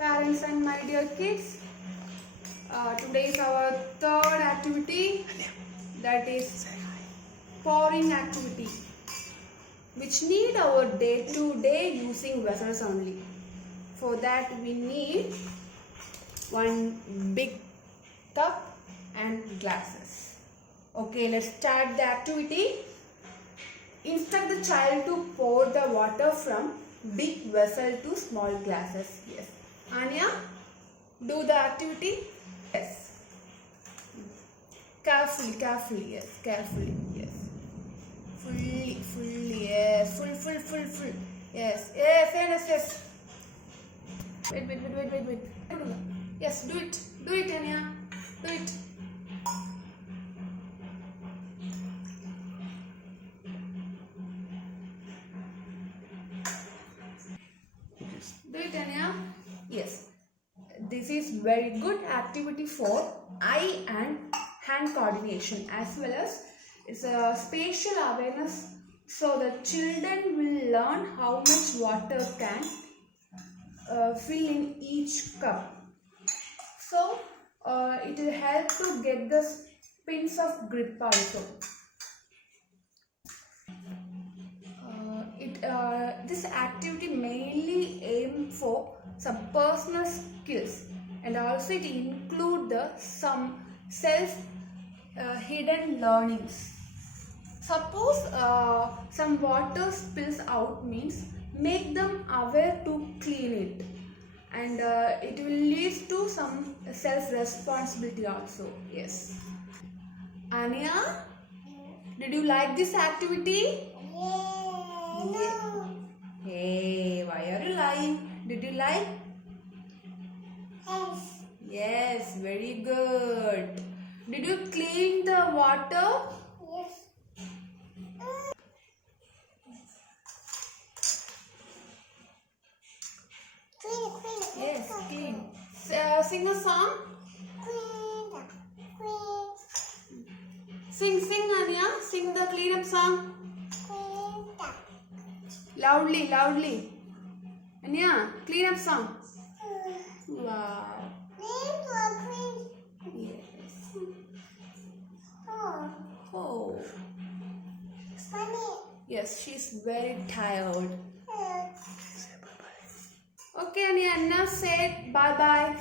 parents and my dear kids. Today is our third activity, that is pouring activity, which need our day-to-day using vessels only. For that we need one big cup and glasses. Okay, let's start the activity. Instruct the child to pour the water from big vessel to small glasses. Yes. Anya, do the activity. Yes. Carefully. Yes. Carefully. Yes. Fully. Yes. Full. Yes. Wait. Yes, do it, Anya. Do it. Do it, Anya. Yes. This is very good activity for eye and hand coordination, as well as it's a spatial awareness, so the children will learn how much water can fill in each cup. So it will help to get the pins of grip also. This activity mainly aim for some personal skills, and also it include some self hidden learnings. Suppose some water spills out, means make them aware to clean it, and it will lead to some self responsibility also. Yes. Anya, did you like this activity? Yeah. Hey, why are you lying? Did you like? Yes, very good. Did you clean the water? Yes, clean. Sing a song. Sing, Anya. Sing the clean up song. Loudly. Anya, clean up song. Wow. Yes. Oh. Yes, she's very tired. Okay, Anya, now say bye-bye.